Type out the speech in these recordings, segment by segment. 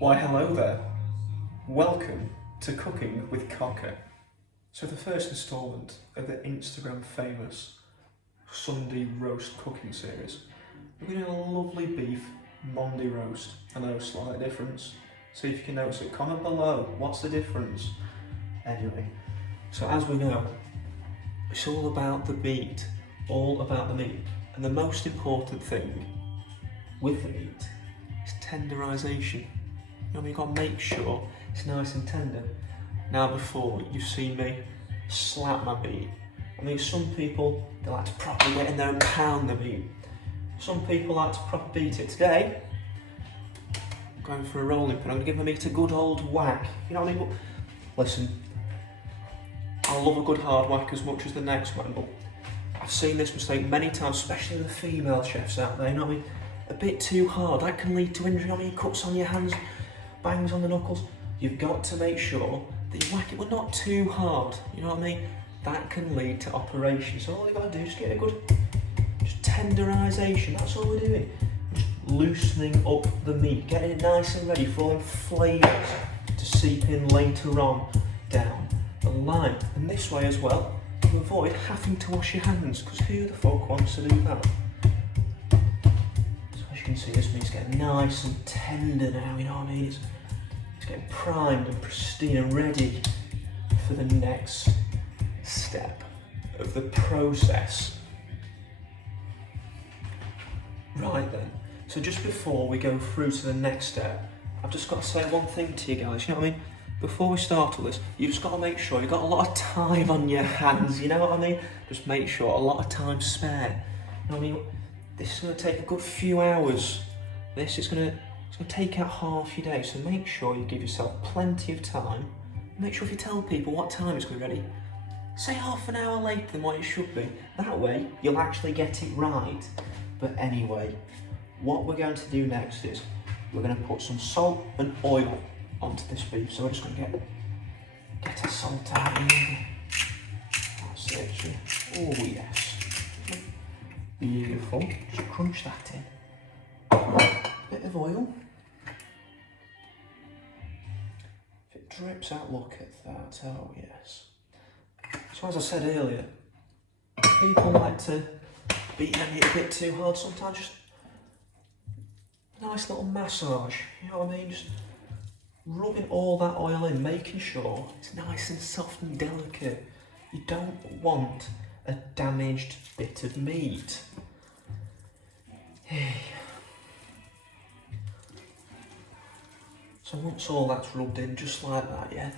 Why hello there, welcome to Cooking with Cocker. So the first instalment of the Instagram famous Sunday roast cooking series. We're going to do a lovely beef Monday roast. I know, slight difference. See if you can notice it, comment below, what's the difference? Anyway, so as we know, it's all about the meat, all about the meat. And the most important thing with the meat is tenderisation. You know, you've got to make sure it's nice and tender. Now before, you've seen me slap my meat. I mean, some people, they like to properly get in there and pound the meat. Some people like to proper beat it. Today, I'm going for a rolling pin. I'm going to give my meat a good old whack. You know what I mean? Listen, I love a good hard whack as much as the next one, but I've seen this mistake many times, especially with the female chefs out there. You know what I mean? A bit too hard, that can lead to injury. You know what I mean? Cuts on your hands, bangs on the knuckles. You've got to make sure that you whack it, but not too hard. You know what I mean? That can lead to operation. So all you've got to do is get a good tenderisation. That's all we're doing. Just loosening up the meat, getting it nice and ready for them flavours to seep in later on down the line. And this way as well, to avoid having to wash your hands, because who the fuck wants to do that? So as you can see, this meat's getting nice and tender now, you know what I mean? It's getting primed and pristine and ready for the next step of the process. Right then, so just before we go through to the next step, I've just got to say one thing to you guys, you know what I mean? Before we start all this, you've just got to make sure you've got a lot of time on your hands, you know what I mean? Just make sure a lot of time spare. You know what I mean? This is going to take a good few hours. This is going to take out half your day, so make sure you give yourself plenty of time. Make sure if you tell people what time it's going to be ready, say half an hour later than what it should be. That way, you'll actually get it right. But anyway, what we're going to do next is we're going to put some salt and oil onto this beef. So we're just going to get a salt out here. That's it. Oh yes. Beautiful. Just crunch that in. Bit of oil. If it drips out, look at that. Oh yes. So as I said earlier, people like to beat their meat a bit too hard sometimes. Just a nice little massage, you know what I mean? Just rubbing all that oil in, making sure it's nice and soft and delicate. You don't want a damaged bit of meat. So once all that's rubbed in, just like that, yeah,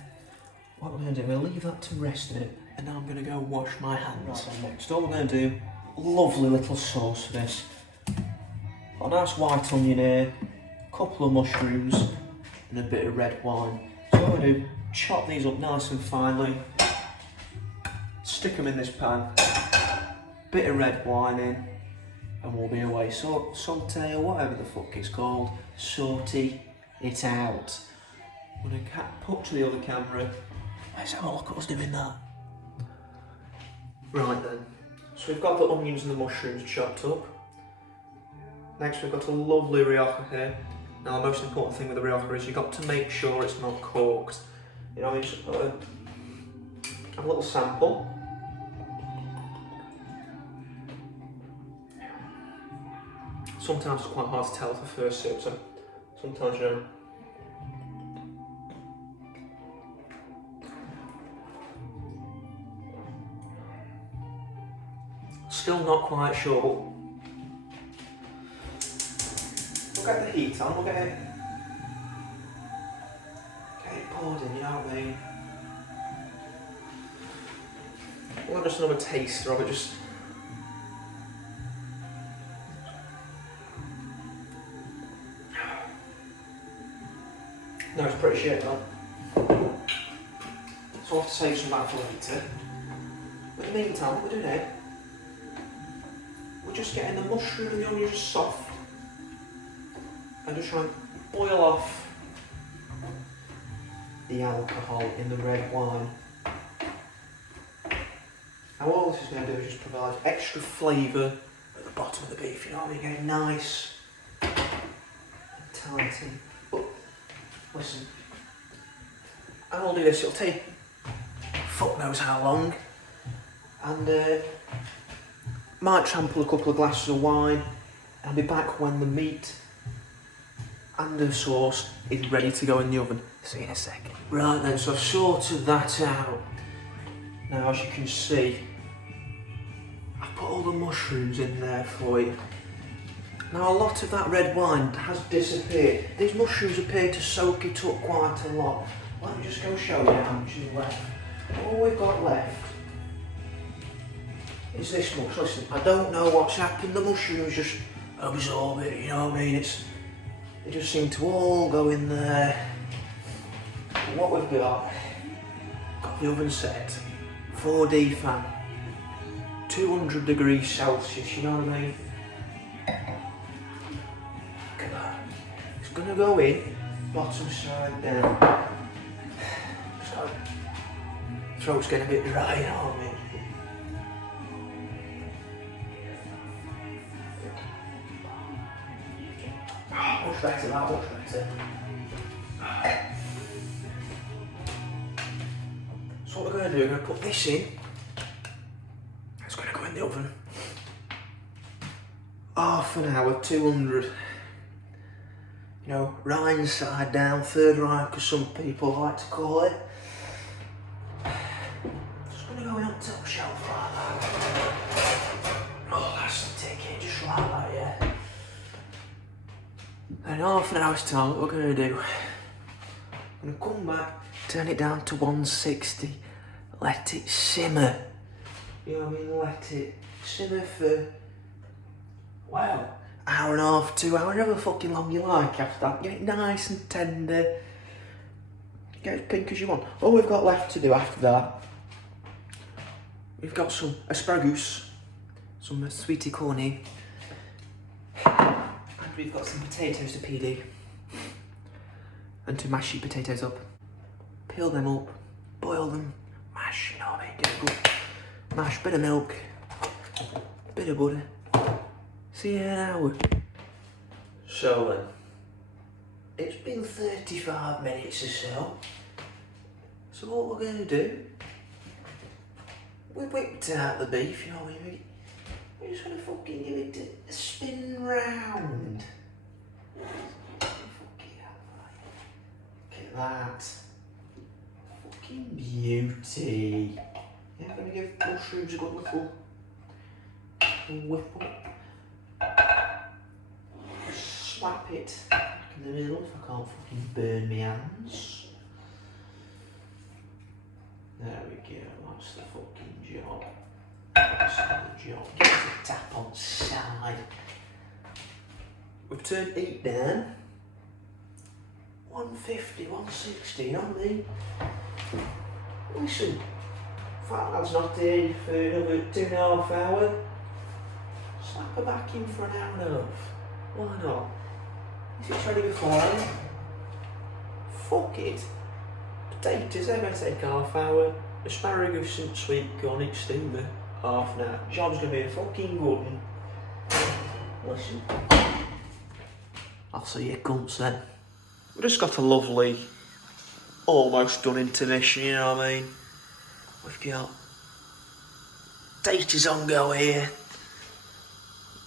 what we're going to do, I'm going to leave that to rest a minute, and now I'm going to go wash my hands. Right, next, all we're going to do, lovely little sauce for this. Got a nice white onion here, a couple of mushrooms, and a bit of red wine. So what I'm going to do, chop these up nice and finely, stick them in this pan, bit of red wine in, and we'll be away. So saute or whatever the fuck it's called, saute it out. I'm going to put to the other camera. Let's have a look at us doing that. Right then, so we've got the onions and the mushrooms chopped up. Next we've got a lovely rioja here. Now the most important thing with the rioja is you've got to make sure it's not corked. You know, you just have a little sample. Sometimes it's quite hard to tell for first sip, so sometimes you know. Still not quite sure, but we'll get the heat on, we'll get it poured in, you know what I mean? We'll have just another taster of it, just no, it's pretty shit, though. So I'll have to save some of that for later. But in the meantime, what we're doing here, we're just getting the mushroom and the onion just soft, and just trying to boil off the alcohol in the red wine. Now all this is going to do is just provide extra flavour at the bottom of the beef, you know what I mean? Getting nice and tight in. But Listen, I'll do this, it'll take fuck knows how long, and might trample a couple of glasses of wine. I'll be back when the meat and the sauce is ready to go in the oven. See you in a second. Right then, so I've sorted that out. Now, as you can see, I've put all the mushrooms in there for you. Now, a lot of that red wine has disappeared. These mushrooms appear to soak it up quite a lot. Let me just go show you how much is left. All we've got left is this much. Listen, I don't know what's happened. The mushrooms just absorb it, you know what I mean? They just seem to all go in there. And what we've got the oven set, 4D fan, 200 degrees Celsius, you know what I mean? Look at that. It's going to go in, bottom side down. So, throat's getting a bit dry, you know what I mean? Much better, that, much better. So what we're going to do, we're going to put this in. It's going to go in the oven. Half an hour, 200. You know, rind side down, third Reich, as some people like to call it. Just going to go in on top shelf like that. Oh, that's the ticket, just like that, yeah. And in half an hour's time, what we're going to do, I'm going to come back, turn it down to 160, let it simmer. You know what I mean? Let it simmer for, well, hour and a half, 2 hours, however fucking long you like after that. Get it nice and tender. Get as pink as you want. All we've got left to do after that, we've got some asparagus, some sweetie corny, we've got some potatoes to PD and to mash your potatoes up, peel them up, boil them, mash, you know what I mean, get a good mash, bit of milk, bit of butter, see you in an hour. So then, it's been 35 minutes or so, so what we're going to do, we whipped out the beef, you know what I mean, we're just going to fucking give it a spin round. Look at that. Fucking beauty. Yeah, I'm going to give mushrooms a good little whip up. Slap it back in the middle if I can't fucking burn my hands. There we go, that's the fucking job. That's the job. Give it a tap on the side. We've turned heat down. 150, 160, you know what I mean? Listen, Fat Lad's not here for another 2.5 hours. Slap her back in for an hour and a half. Why not? If it's ready beforehand, fuck it. Potatoes, they're going to take half hour. Asparagus and sweet corn, it's still there. Half an hour. Job's going to be a fucking good one. Listen. I'll see you cunts then. We've just got a lovely, almost done intermission, you know what I mean? We've got taters on go here.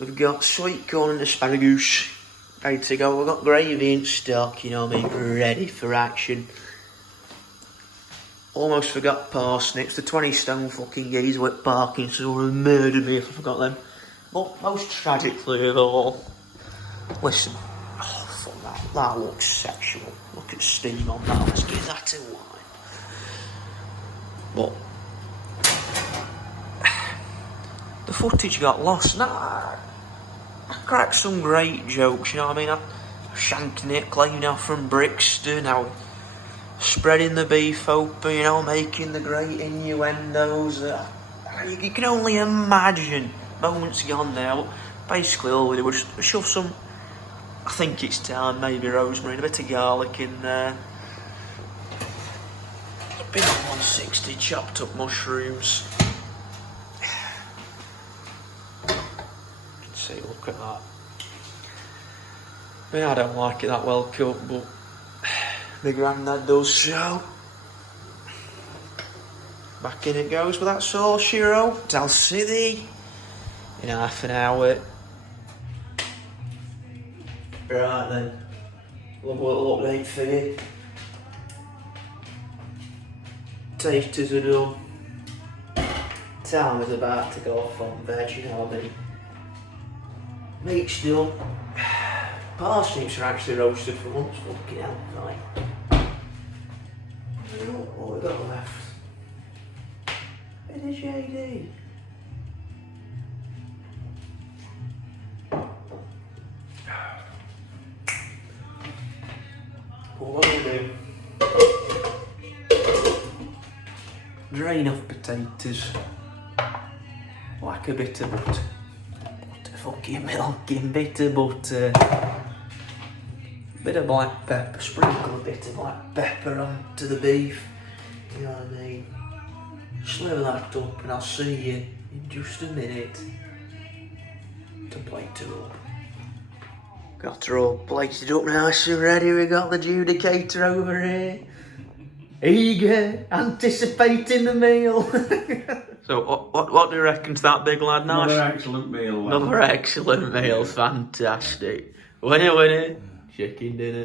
We've got sweet corn and asparagus ready to go. We've got gravy in stock, you know what I mean? Ready for action. Almost forgot parsnips. The 20 stone fucking geezer with Parkinson's would have murdered me if I forgot them. But most tragically of all, listen. Oh, fuck that. That looks sexual. Look at steam on that. Let's give that a wine. But the footage got lost. Nah, I cracked some great jokes, you know what I mean? I'm shanking it, claiming out from Brixton, how spreading the beef open, you know, making the great innuendos. You can only imagine moments gone now. Basically, all we did was shove some, I think it's time, maybe rosemary, and a bit of garlic in there. Been on 160, chopped up mushrooms. You can see, look at that. I mean, I don't like it that well cooked, but My granddad does so. Back in it goes with that sauce, Shiro. I'll see thee in half an hour. Right then. Love a little update for you. Tasters are done. Time is about to go off on veg, you know what I mean? Meat's done. Parsnips are actually roasted for once, fucking hell, right? What have we got left? Bit of JD. What do we do? Drain off potatoes. Like a bit of butter. What a fucking milking bit of butter. Bit of black pepper. Sprinkle a bit of black pepper onto the beef. You know what I mean? Slurp that up and I'll see you in just a minute to plate it up. Got her all plated up nice and ready. We got the judicator over here. Eager, anticipating the meal. So what do you reckon to that, big lad? Another excellent meal. Another excellent meal, fantastic. Winner, chicken dinner.